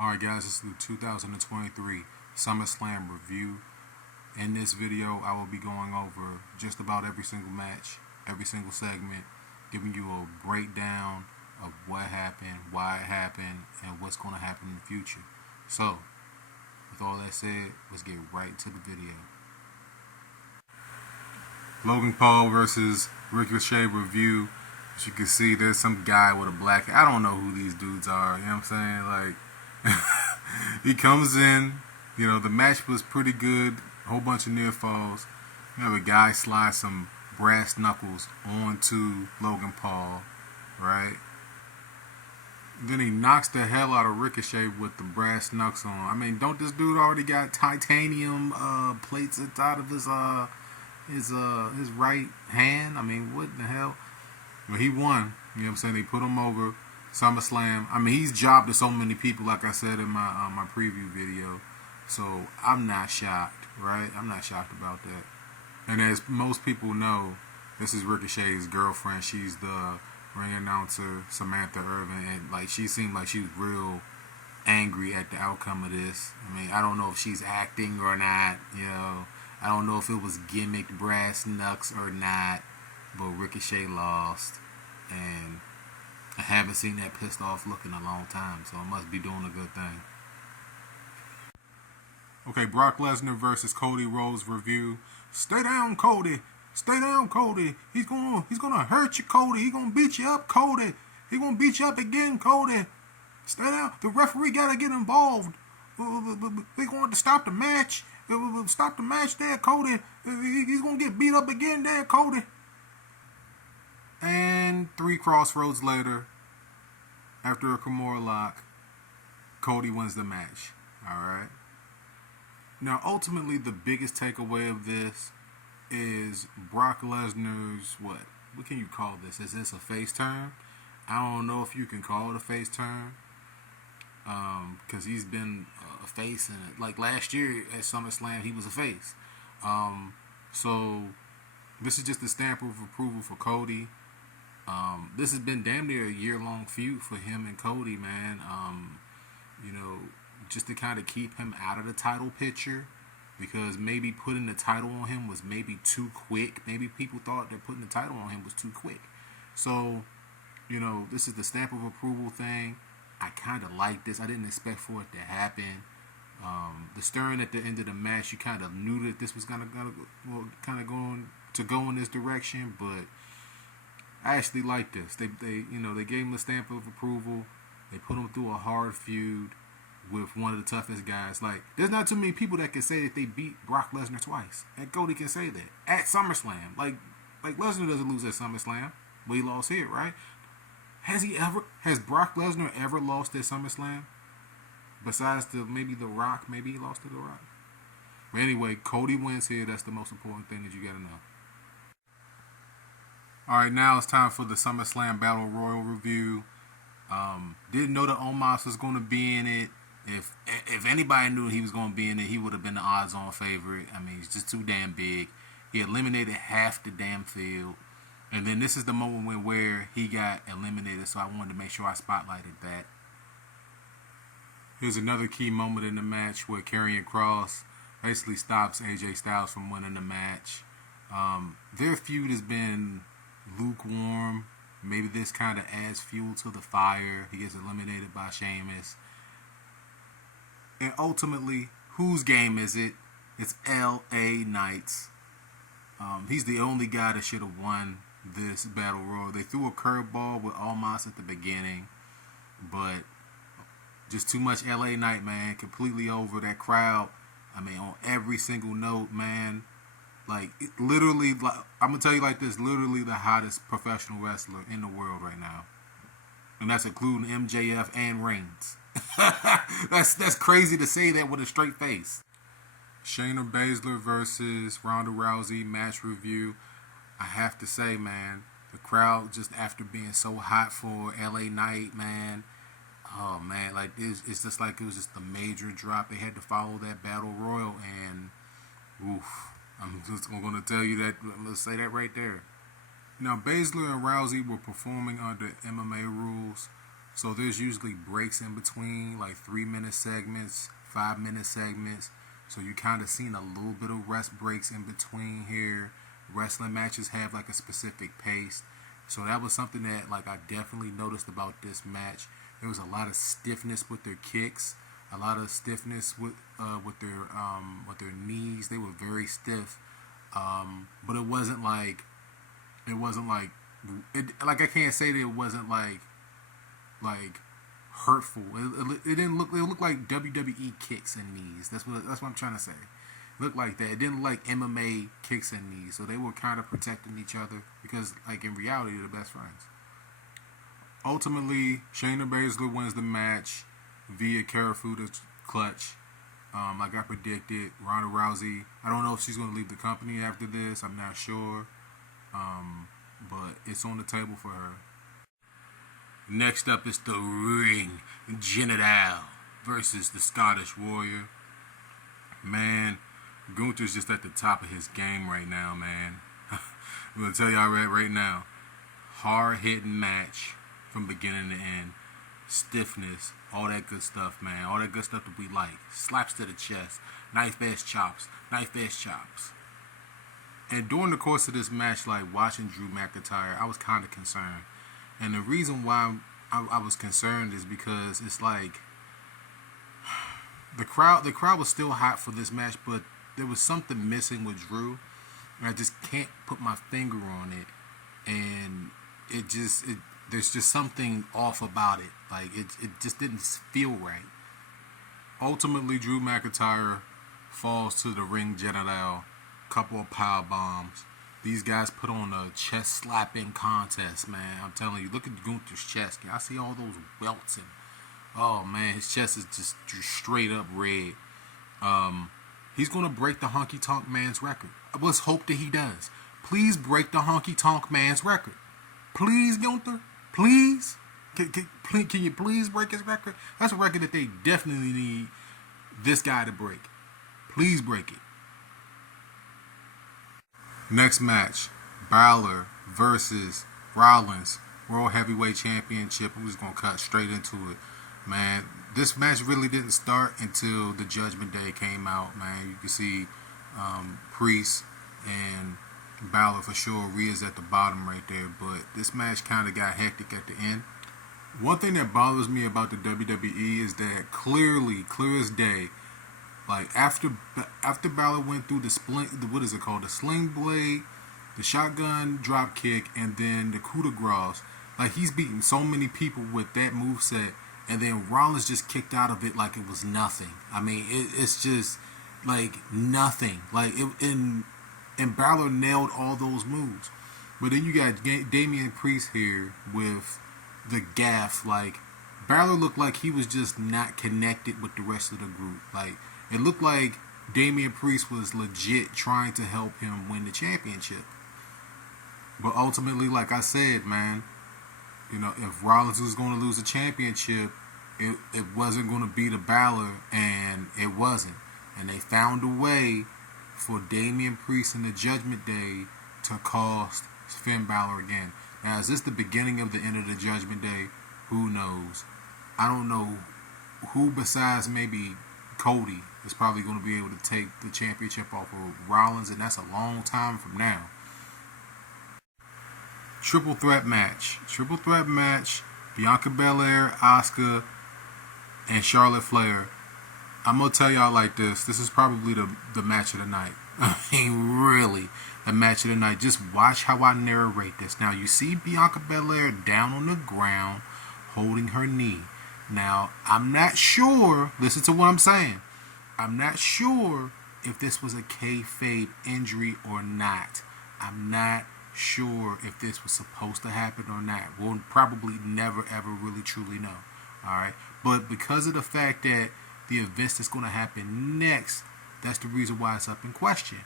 Alright guys, this is the 2023 SummerSlam review. In this video, I will be going over just about every single match, every single segment, giving you a breakdown of what happened, why it happened, and what's going to happen in the future. So, with all that said, let's get right to the video. Logan Paul versus Ricochet review. As you can see, there's some guy with a black... I don't know who these dudes are, you know what I'm saying? He comes in, the match was pretty good, a whole bunch of near falls. You have a guy slide some brass knuckles onto Logan Paul, right? Then he knocks the hell out of Ricochet with the brass knucks on. I mean, don't this dude already got titanium plates inside of his right hand? I mean, what the hell? Well, he won. You know what I'm saying? They put him over. SummerSlam. I mean, he's jobbed to so many people, like I said in my preview video. So I'm not shocked, right? I'm not shocked about that. And as most people know, this is Ricochet's girlfriend. She's the ring announcer, Samantha Irvin, and she seemed like she was real angry at the outcome of this. I mean, I don't know if she's acting or not. I don't know if it was gimmicked brass knucks or not. But Ricochet lost, and I haven't seen that pissed off look in a long time, so I must be doing a good thing. Okay, Brock Lesnar versus Cody Rhodes review. Stay down, Cody. Stay down, Cody. He's gonna hurt you, Cody. He's gonna beat you up, Cody. He's gonna beat you up again, Cody. Stay down. The referee gotta get involved. We're going to stop the match. Stop the match there, Cody. He's gonna get beat up again there, Cody. And 3 crossroads later, after a Kimura lock, Cody wins the match. Alright? Now, ultimately, the biggest takeaway of this is Brock Lesnar's, what can you call this? Is this a face turn? I don't know if you can call it a face turn. Because he's been a face in it. Like last year at SummerSlam, he was a face. So, this is just a stamp of approval for Cody. This has been damn near a year-long feud for him and Cody, man. Just to kind of keep him out of the title picture, because maybe putting the title on him was maybe too quick. Maybe people thought that putting the title on him was too quick. So, this is the stamp of approval thing. I kind of like this. I didn't expect for it to happen. The stirring at the end of the match, you kind of knew that this was gonna go in this direction, but I actually like this. They gave him the stamp of approval. They put him through a hard feud with one of the toughest guys. There's not too many people that can say that they beat Brock Lesnar twice. And Cody can say that at SummerSlam. Like Lesnar doesn't lose at SummerSlam, but he lost here, right? Has Brock Lesnar ever lost at SummerSlam? Besides maybe The Rock, maybe he lost to The Rock. But anyway, Cody wins here. That's the most important thing that you gotta know. Alright, now it's time for the SummerSlam Battle Royal review. Didn't know that Omos was going to be in it. If anybody knew he was going to be in it, he would have been the odds-on favorite. I mean, he's just too damn big. He eliminated half the damn field. And then this is the moment where he got eliminated, so I wanted to make sure I spotlighted that. Here's another key moment in the match where Karrion Kross basically stops AJ Styles from winning the match. Their feud has been lukewarm. Maybe this kind of adds fuel to the fire. He gets eliminated by Sheamus. And ultimately, whose game is it? It's LA Knight's. He's the only guy that should have won this Battle Royal. They threw a curveball with Omos at the beginning, but just too much LA Knight, man. Completely over that crowd. I mean, on every single note, man. Literally, I'm going to tell you like this, literally the hottest professional wrestler in the world right now. And that's including MJF and Reigns. That's crazy to say that with a straight face. Shayna Baszler versus Ronda Rousey match review. I have to say, man, the crowd just after being so hot for LA Knight, man. Oh, man, it's just like it was just a major drop. They had to follow that Battle Royal, and oof. I'm just going to tell you that. Let's say that right there. Now, Baszler and Rousey were performing under MMA rules. So there's usually breaks in between, like 3-minute segments, 5-minute segments. So you kind of seen a little bit of rest breaks in between here. Wrestling matches have like a specific pace. So that was something that like I definitely noticed about this match. There was a lot of stiffness with their kicks, a lot of stiffness with their knees. They were very stiff, but it wasn't like like I can't say that it wasn't like hurtful. It didn't look. It looked like WWE kicks and knees. That's what I'm trying to say. It looked like that. It didn't look like MMA kicks and knees. So they were kind of protecting each other because, like in reality, they're the best friends. Ultimately, Shayna Baszler wins the match via Karafuda clutch. Like I predicted, Ronda Rousey. I don't know if she's going to leave the company after this. I'm not sure. But it's on the table for her. Next up is the Ring General versus the Scottish Warrior. Man, Gunther's just at the top of his game right now, man. I'm going to tell y'all right now. Hard-hitting match from beginning to end. Stiffness, all that good stuff, man. All that good stuff that we like. Slaps to the chest. Knife-edge chops. Knife-edge chops. And during the course of this match, like watching Drew McIntyre, I was kind of concerned. And the reason why I was concerned is because it's like the crowd was still hot for this match, but there was something missing with Drew. And I just can't put my finger on it. And there's just something off about it. Like it just didn't feel right. Ultimately, Drew McIntyre falls to the Ring General. Couple of power bombs. These guys put on a chest slapping contest, man. I'm telling you, look at Gunther's chest. I see all those welts and oh man, his chest is just straight up red. He's gonna break the Honky Tonk Man's record. Let's hope that he does. Please break the Honky Tonk Man's record. Please, Gunther. Please. Can you please break his record? That's a record that they definitely need this guy to break. Please break it. Next match, Balor versus Rollins, World Heavyweight Championship. I'm just going to cut straight into it. Man, this match really didn't start until the Judgment Day came out, man. You can see Priest and Balor for sure. Rhea's at the bottom right there, but this match kind of got hectic at the end. One thing that bothers me about the WWE is that clear as day, like after Balor went through the sling blade, the shotgun drop kick, and then the coup de grace, like he's beaten so many people with that moveset, and then Rollins just kicked out of it like it was nothing. I mean, it's just like nothing. Like and Balor nailed all those moves, but then you got Damian Priest here with the gaff. Like Balor looked like he was just not connected with the rest of the group. Like it looked like Damian Priest was legit trying to help him win the championship. But ultimately, like I said, man, you know, if Rollins was going to lose the championship, it wasn't going to be the Balor, and it wasn't. And they found a way for Damian Priest in the Judgment Day to cost Finn Balor again. Now, is this the beginning of the end of the Judgment Day? Who knows? I don't know who besides maybe Cody is probably going to be able to take the championship off of Rollins, and that's a long time from now. Triple threat match. Bianca Belair, Asuka, and Charlotte Flair. I'm going to tell y'all like this. This is probably the match of the night. I mean, really, the match of the night. Just watch how I narrate this. Now, you see Bianca Belair down on the ground holding her knee. Now, I'm not sure. Listen to what I'm saying. I'm not sure if this was a kayfabe injury or not. I'm not sure if this was supposed to happen or not. We'll probably never, ever really truly know. All right. But because of the fact that the event that's going to happen next, that's the reason why it's up in question.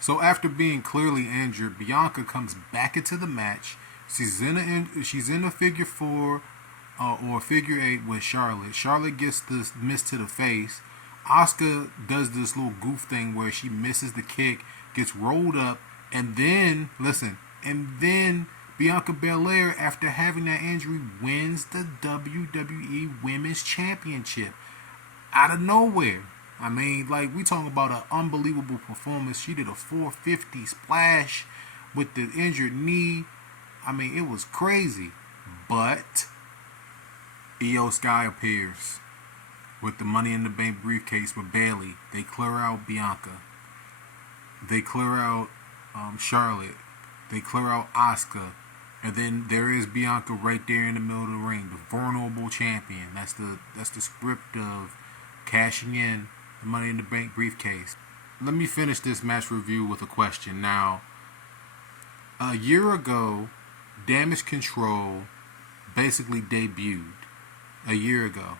So after being clearly injured, Bianca comes back into the match. She's in a figure 4 or figure 8 with Charlotte. Charlotte gets this miss to the face. Asuka does this little goof thing where she misses the kick, gets rolled up, and then Bianca Belair, after having that injury, wins the WWE Women's Championship out of nowhere. I mean, like, we talking about an unbelievable performance. She did a 450 splash with the injured knee. I mean, it was crazy. But Io Sky appears with the Money in the Bank briefcase with Bayley. They clear out Bianca. They clear out Charlotte. They clear out Asuka. And then there is Bianca right there in the middle of the ring, the vulnerable champion. That's the script of cashing in the Money in the Bank briefcase. Let me finish this match review with a question. Now, a year ago, Damage Control basically debuted. A year ago.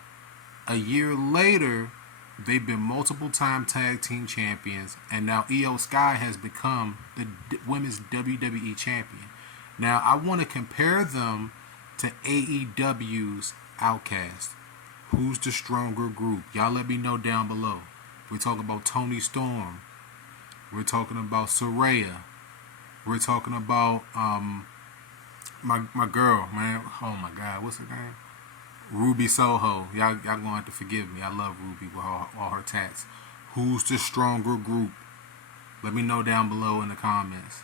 A year later, they've been multiple time tag team champions, and now Io Sky has become the women's WWE champion. Now, I want to compare them to AEW's Outcast. Who's the stronger group? Y'all let me know down below. We're talking about Toni Storm. We're talking about Saraya. We're talking about my girl, man. Oh my God, what's her name? Ruby Soho. Y'all gonna have to forgive me. I love Ruby with all her tats. Who's the stronger group? Let me know down below in the comments.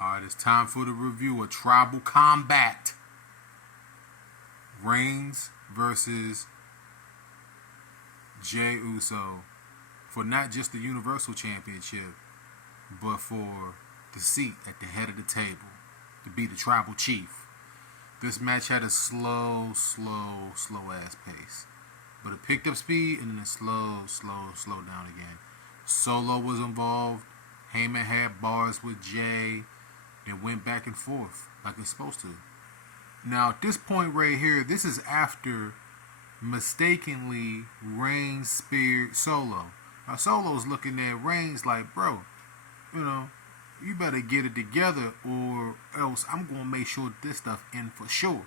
Alright, it's time for the review of Tribal Combat. Reigns versus Jey Uso for not just the Universal Championship, but for the seat at the head of the table to be the Tribal Chief. This match had a slow ass pace, but it picked up speed and then slowed down again. Solo was involved. Heyman had bars with Jey and went back and forth like it's supposed to. Now, at this point right here, this is after mistakenly Reigns speared Solo. Now, Solo's looking at Reigns like, bro, you better get it together or else I'm going to make sure this stuff in for sure.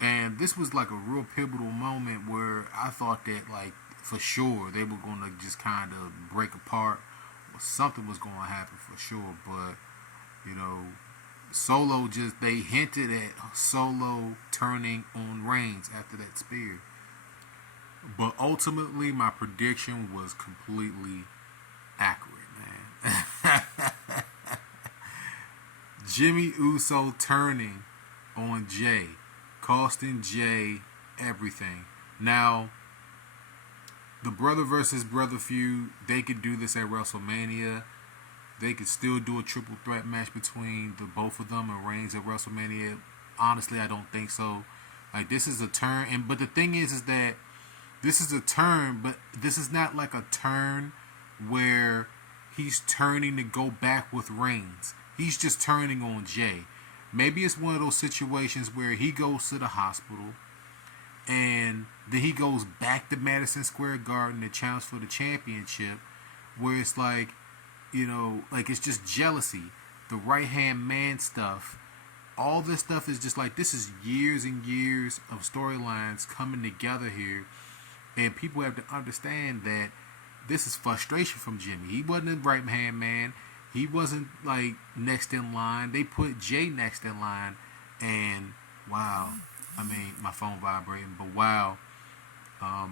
And this was like a real pivotal moment where I thought that, like, for sure they were going to just kind of break apart or something was going to happen for sure. But, Solo they hinted at Solo turning on Reigns after that spear. But ultimately, my prediction was completely accurate, man. Jimmy Uso turning on Jey, costing Jey everything. Now, the brother versus brother feud, they could do this at WrestleMania. They could still do a triple threat match between the both of them and Reigns at WrestleMania. Honestly, I don't think so. Like, this is a turn, but the thing is that this is a turn, but this is not like a turn where he's turning to go back with Reigns. He's just turning on Jey. Maybe it's one of those situations where he goes to the hospital and then he goes back to Madison Square Garden to challenge for the championship, where it's like, like it's just jealousy, the right-hand man stuff. All this stuff is just like, this is years and years of storylines coming together here. And people have to understand that this is frustration from Jimmy. He wasn't a right-hand man. He wasn't, like, next in line. They put Jey next in line. And, wow. I mean, my phone vibrating. But, wow. I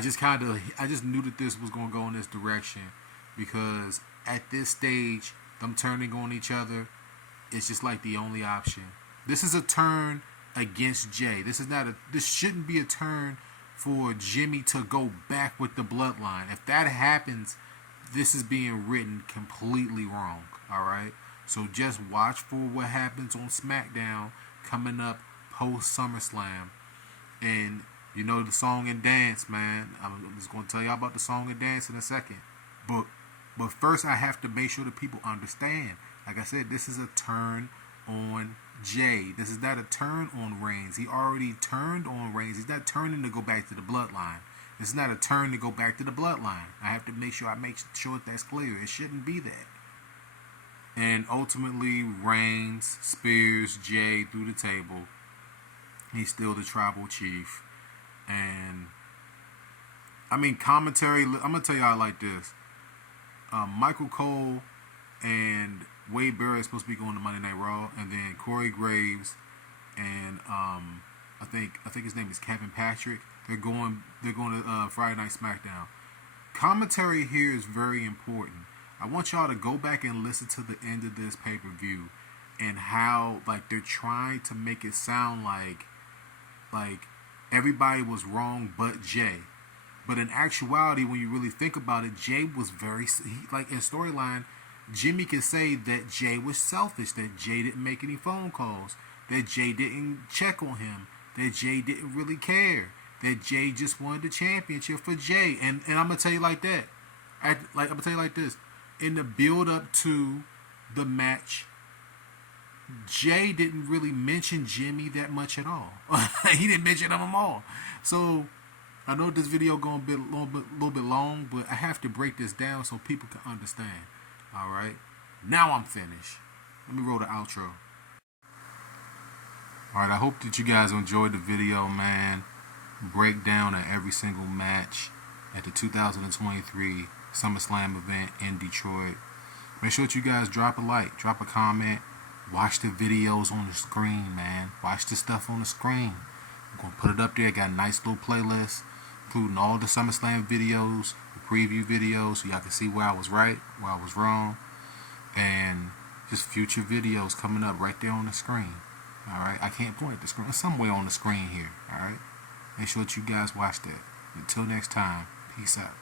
just knew that this was going to go in this direction. Because at this stage, them turning on each other, it's just like the only option. This is a turn against Jey. This shouldn't be a turn for Jimmy to go back with the bloodline. If that happens, this is being written completely wrong. Alright? So just watch for what happens on SmackDown coming up post SummerSlam. And the song and dance, man. I'm just going to tell y'all about the song and dance in a second. But first I have to make sure that people understand. Like I said, this is a turn on Jey. This is not a turn on Reigns. He already turned on Reigns. He's not turning to go back to the bloodline. This is not a turn to go back to the bloodline. I have to make sure that's clear. It shouldn't be that. And ultimately, Reigns spears Jey through the table. He's still the tribal chief. And I mean, commentary, I'm going to tell y'all like this. Michael Cole and Wade Barrett is supposed to be going to Monday Night Raw, and then Corey Graves and I think his name is Kevin Patrick. They're going to Friday Night SmackDown. Commentary here is very important. I want y'all to go back and listen to the end of this pay-per-view and how like they're trying to make it sound like everybody was wrong but Jay. But in actuality, when you really think about it, Jay was like in storyline, Jimmy can say that Jay was selfish, that Jay didn't make any phone calls, that Jay didn't check on him, that Jay didn't really care, that Jay just wanted the championship for Jay. And I'm gonna tell you like that. I'm gonna tell you like this. In the build up to the match, Jay didn't really mention Jimmy that much at all. He didn't mention him at all. So I know this video going to be a little bit long, but I have to break this down so people can understand. All right. Now I'm finished. Let me roll the outro. All right. I hope that you guys enjoyed the video, man. Breakdown of every single match at the 2023 SummerSlam event in Detroit. Make sure that you guys drop a like, drop a comment. Watch the videos on the screen, man. Watch the stuff on the screen. I'm going to put it up there. I got a nice little playlist, including all the SummerSlam videos, the preview videos, so y'all can see where I was right, where I was wrong, and just future videos coming up right there on the screen. Alright? I can't point at the screen. It's somewhere on the screen here. Alright? Make sure that you guys watch that. Until next time, peace out.